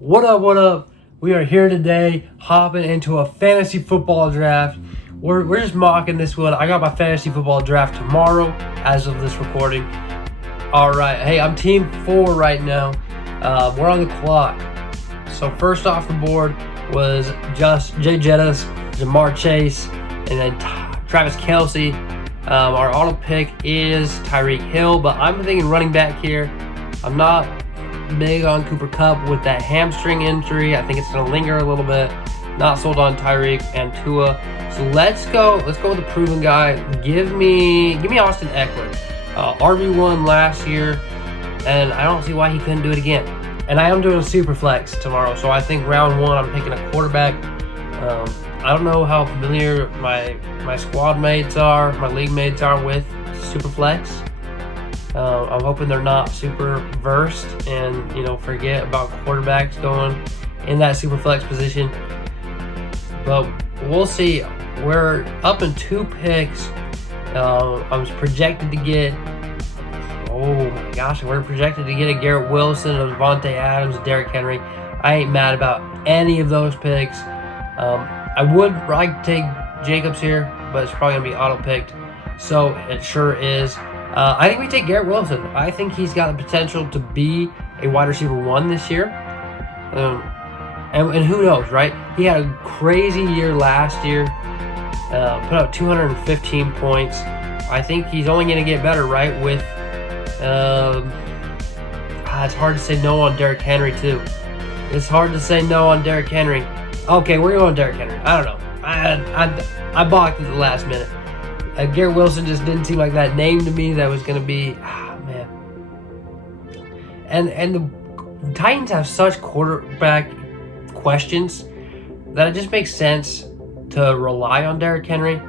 What up, what up? We are here today hopping into a fantasy football draft. We're just mocking this one. I got my fantasy football draft tomorrow as of this recording. Alright, hey, I'm team 4 right now. We're on the clock. So first off the board was just Jay Jettis, Jamar Chase, and then Travis Kelce. Our auto pick is Tyreek Hill, but I'm thinking running back here. I'm not big on Cooper Kupp with that hamstring injury. I think it's going to linger a little bit. Not sold on Tyreek and Tua. So let's go with the proven guy. Give me Austin Eckler. RB1 last year, and I don't see why he couldn't do it again. And I am doing a super flex tomorrow, so I think round 1 I'm picking a quarterback. I don't know how familiar my squad mates are, my league mates are with super flex. I'm hoping they're not super versed and forget about quarterbacks going in that super flex position. But we'll see. We're up in 2 picks. I'm projected to get. Oh my gosh, we're projected to get a Garrett Wilson, a Devontae Adams, Derrick Henry. I ain't mad about any of those picks. I would like to take Jacobs here, but it's probably gonna be auto picked. So it sure is. I think we take Garrett Wilson. I think he's got the potential to be a wide receiver 1 this year. And who knows, right? He had a crazy year last year. Put up 215 points. I think he's only going to get better, right? With it's hard to say no on Derrick Henry too. It's hard to say no on Derrick Henry. Okay, we're going Derrick Henry. I don't know. I balked at the last minute. Garrett Wilson just didn't seem like that name to me that was going to be, man. And the Titans have such quarterback questions that it just makes sense to rely on Derrick Henry.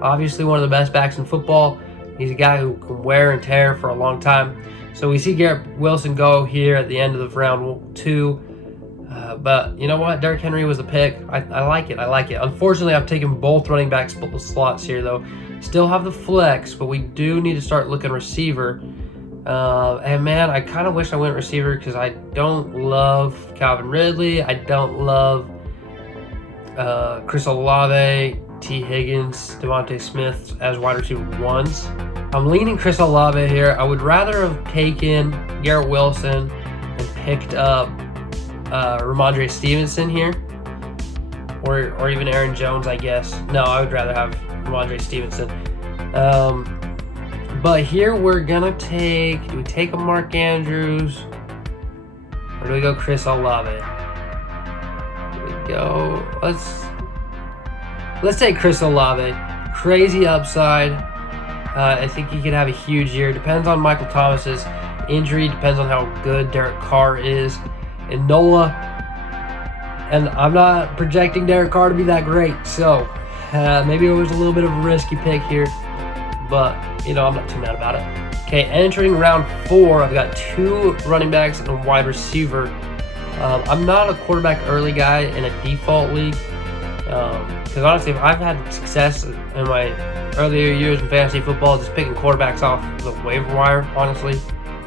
Obviously one of the best backs in football. He's a guy who can wear and tear for a long time. So we see Garrett Wilson go here at the end of the round 2. But you know what? Derrick Henry was the pick. I like it. Unfortunately, I've taken both running back slots here, though. Still have the flex, but we do need to start looking receiver. And man, I kind of wish I went receiver because I don't love Calvin Ridley. I don't love Chris Olave, T. Higgins, Devontae Smith as wide receiver 1s. I'm leaning Chris Olave here. I would rather have taken Garrett Wilson and picked up Ramondre Stevenson here, or even Aaron Jones, I guess. No, I would rather have Ramondre Stevenson. But here we're gonna take. Do we take a Mark Andrews, or do we go Chris Olave? Do we go? Let's take Chris Olave. Crazy upside. I think he could have a huge year. Depends on Michael Thomas's injury. Depends on how good Derek Carr is. And Nola. And I'm not projecting Derek Carr to be that great. So maybe it was a little bit of a risky pick here. But, I'm not too mad about it. Okay, entering round 4, I've got 2 running backs and a wide receiver. I'm not a quarterback early guy in a default league. Because honestly, I've had success in my earlier years in fantasy football just picking quarterbacks off the waiver wire, honestly.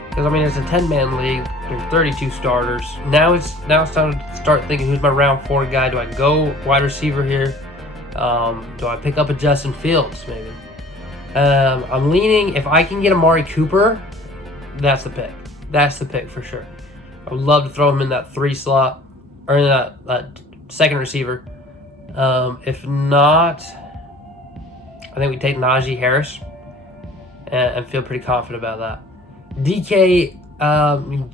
Because, it's a 10-man league. There's 32 starters. Now it's time to start thinking, who's my round 4 guy? Do I go wide receiver here? Do I pick up a Justin Fields, maybe? I'm leaning, if I can get Amari Cooper, that's the pick. That's the pick for sure. I would love to throw him in that 3 slot, or in that second receiver. If not, I think we take Najee Harris and feel pretty confident about that. DK,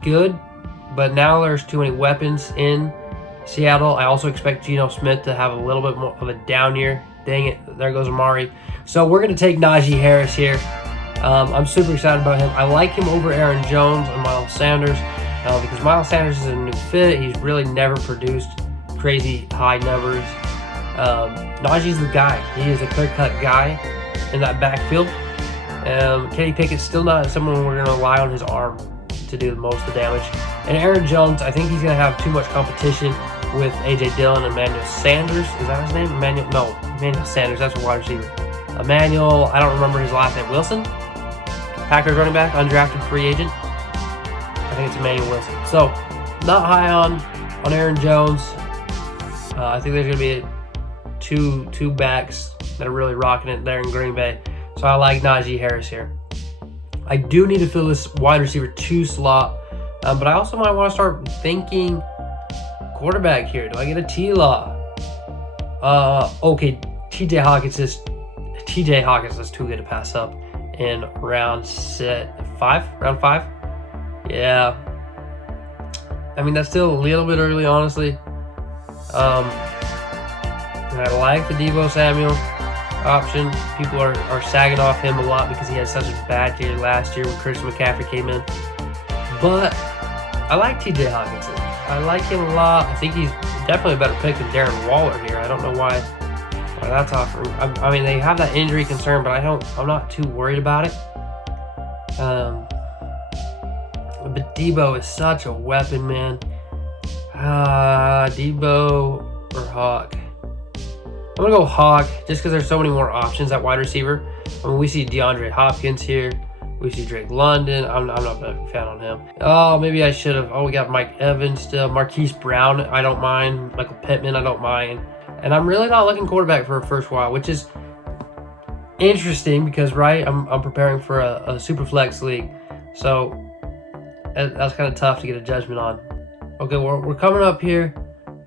good, but now there's too many weapons in Seattle. I also expect Geno Smith to have a little bit more of a down year. Dang it, there goes Amari. So we're going to take Najee Harris here. I'm super excited about him. I like him over Aaron Jones and Miles Sanders because Miles Sanders is a new fit. He's really never produced crazy high numbers. Najee's the guy. He is a clear-cut guy in that backfield. Kenny Pickett's still not someone we're going to rely on his arm to do the most of the damage. And Aaron Jones, I think he's going to have too much competition with A.J. Dillon and Emmanuel Sanders. Is that his name? Emmanuel Sanders. That's a wide receiver. Emmanuel, I don't remember his last name. Wilson? Packers running back, undrafted free agent. I think it's Emmanuel Wilson. So, not high on on Aaron Jones. I think there's going to be two backs that are really rocking it there in Green Bay. So I like Najee Harris here. I do need to fill this wide receiver 2 slot, but I also might want to start thinking quarterback here. Do I get a T-Law? Okay, TJ Hawkins is too good to pass up in round 5. Yeah. I mean, that's still a little bit early, honestly. And I like the Deebo Samuel option. People are sagging off him a lot because he had such a bad year last year when Christian McCaffrey came in. But I like TJ Hawkinson. I like him a lot. I think he's definitely a better pick than Darren Waller here. I don't know why that's offering. I mean, they have that injury concern, but I'm not too worried about it. But Deebo is such a weapon, man. Deebo or Hawk? I'm going to go Hawk just because there's so many more options at wide receiver. I mean, we see DeAndre Hopkins here. We see Drake London. I'm not a big fan on him. Oh, maybe I should have. Oh, we got Mike Evans still. Marquise Brown, I don't mind. Michael Pittman, I don't mind. And I'm really not looking quarterback for a first while, which is interesting because, right, I'm preparing for a super flex league. So that's kind of tough to get a judgment on. Okay, we're coming up here.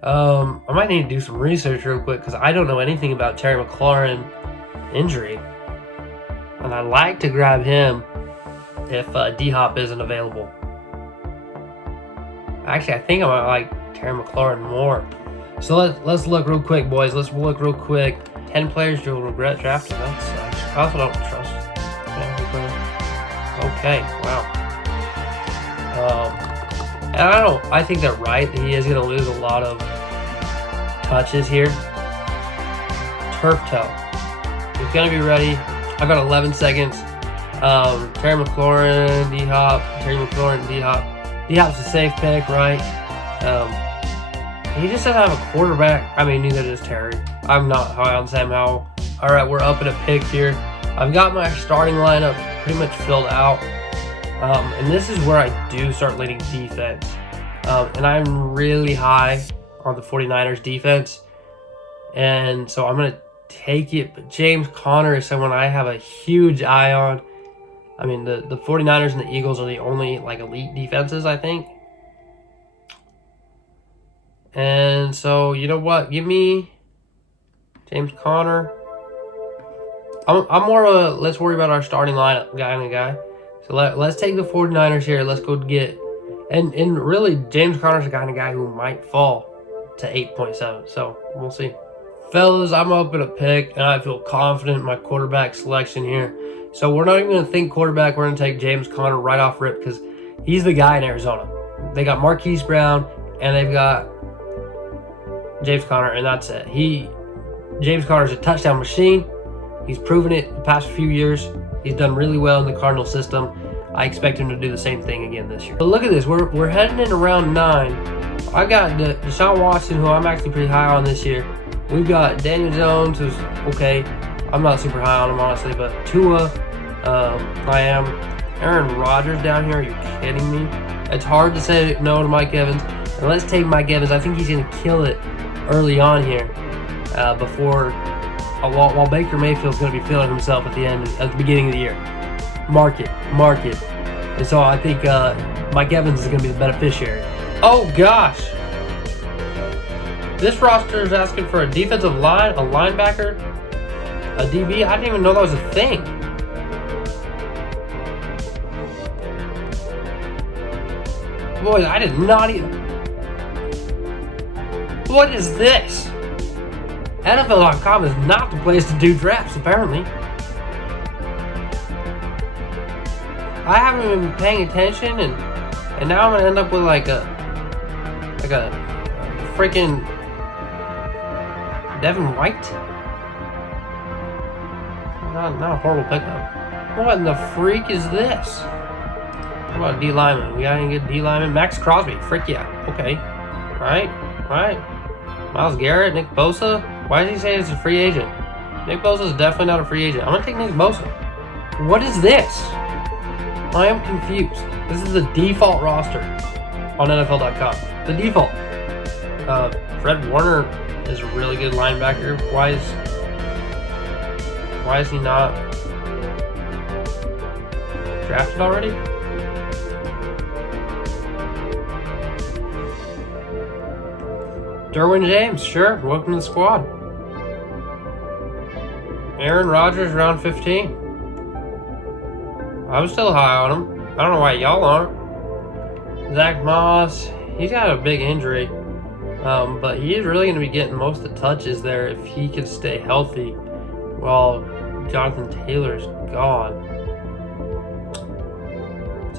I might need to do some research real quick because I don't know anything about Terry McLaurin injury. And I'd like to grab him if D-Hop isn't available. Actually, I think I might like Terry McLaurin more. So let's look real quick, boys. Let's look real quick. 10 players you'll regret drafting. That sucks. I also don't trust. Okay, wow. And I think they're right that he is going to lose a lot of touches here. Turf toe. He's going to be ready. I've got 11 seconds. Terry McLaurin, D-Hop. Terry McLaurin, D-Hop. D-Hop's a safe pick, right? He just doesn't have a quarterback. I mean, neither does Terry. I'm not high on Sam Howell. All right, we're up at a pick here. I've got my starting lineup pretty much filled out. And this is where I do start leading defense. And I'm really high on the 49ers defense. And so I'm going to take it. But James Conner is someone I have a huge eye on. I mean, the 49ers and the Eagles are the only elite defenses, I think. And so, you know what? Give me James Conner. I'm more of a let's worry about our starting lineup guy. So let's take the 49ers here. Let's go get... And really, James Conner's the kind of guy who might fall to 8.7. So, we'll see. Fellas, I'm up at a pick, and I feel confident in my quarterback selection here. So, we're not even going to think quarterback. We're going to take James Conner right off rip because he's the guy in Arizona. They got Marquise Brown, and they've got James Conner, and that's it. James Conner's a touchdown machine. He's proven it the past few years. He's done really well in the Cardinal system. I expect him to do the same thing again this year. But look at this. We're heading into round 9. I got Deshaun Watson, who I'm actually pretty high on this year. We've got Daniel Jones, who's okay. I'm not super high on him, honestly. But Tua, I am. Aaron Rodgers down here. Are you kidding me? It's hard to say no to Mike Evans. And let's take Mike Evans. I think he's going to kill it early on here while Baker Mayfield's going to be feeling himself at the beginning of the year. Mark it. And so I think Mike Evans is going to be the beneficiary. Oh, gosh. This roster is asking for a defensive line, a linebacker, a DB. I didn't even know that was a thing. Boys, I did not even... What is this? NFL.com is not the place to do drafts, apparently. I haven't been paying attention, and now I'm gonna end up with like a freaking Devin White. Not a horrible pickup. What in the freak is this? How about D lineman? We gotta get D lineman. Max Crosby. Frick yeah. Okay. Right. Myles Garrett, Nick Bosa. Why does he say he's a free agent? Nick Bosa is definitely not a free agent. I'm gonna take Nick Bosa. What is this? I am confused. This is the default roster on NFL.com. The default. Fred Warner is a really good linebacker. Why is he not drafted already? Derwin James, sure. Welcome to the squad. Aaron Rodgers, round 15. I'm still high on him. I don't know why y'all aren't. Zach Moss, he's got a big injury. But he is really going to be getting most of the touches there if he can stay healthy while Jonathan Taylor's gone.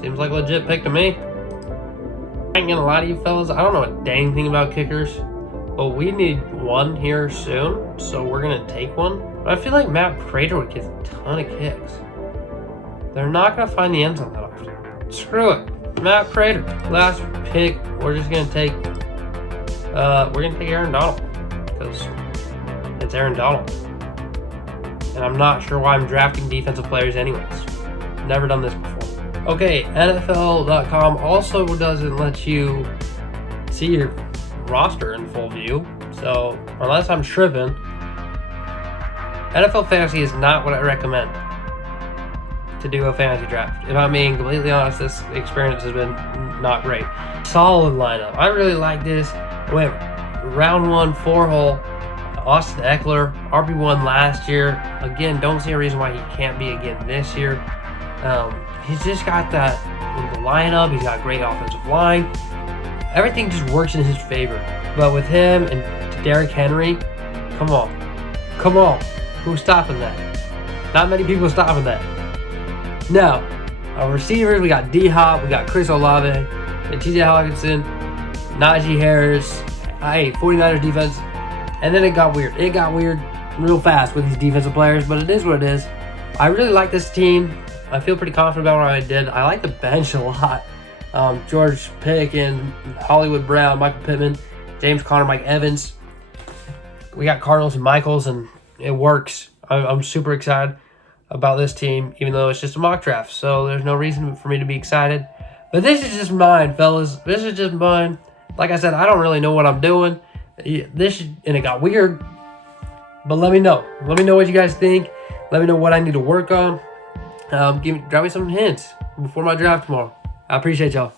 Seems like a legit pick to me. I ain't gonna lie to you fellas, I don't know a dang thing about kickers, but we need one here soon, so we're gonna take one. But I feel like Matt Prater would get a ton of kicks. They're not gonna find the end zone that often. Screw it. Matt Prater. Last pick, we're just gonna take Aaron Donald. Because it's Aaron Donald. And I'm not sure why I'm drafting defensive players anyways. Never done this before. Okay, NFL.com also doesn't let you see your roster in full view. So, unless I'm tripping, NFL Fantasy is not what I recommend to do a fantasy draft. If I'm being completely honest, this experience has been not great. Solid lineup. I really like this. I went round 1, 4-hole. Austin Eckler, RB1 last year. Again, don't see a reason why he can't be again this year. He's just got that in the lineup. He's got a great offensive line. Everything just works in his favor. But with him and Derrick Henry, come on. Who's stopping that? Not many people stopping that. Now, our receivers, we got D-Hop, we got Chris Olave, and TJ Hawkinson, Najee Harris. Hey, 49ers defense. And then it got weird. It got weird real fast with these defensive players, but it is what it is. I really like this team. I feel pretty confident about what I did. I like the bench a lot. George Pickens, Hollywood Brown, Michael Pittman, James Conner, Mike Evans. We got Cardinals and Michaels, and it works. I'm super excited about this team, even though it's just a mock draft. So there's no reason for me to be excited. But this is just mine, fellas. This is just mine. Like I said, I don't really know what I'm doing. And it got weird. But let me know. Let me know what you guys think. Let me know what I need to work on. Drop me some hints before my draft tomorrow. I appreciate y'all.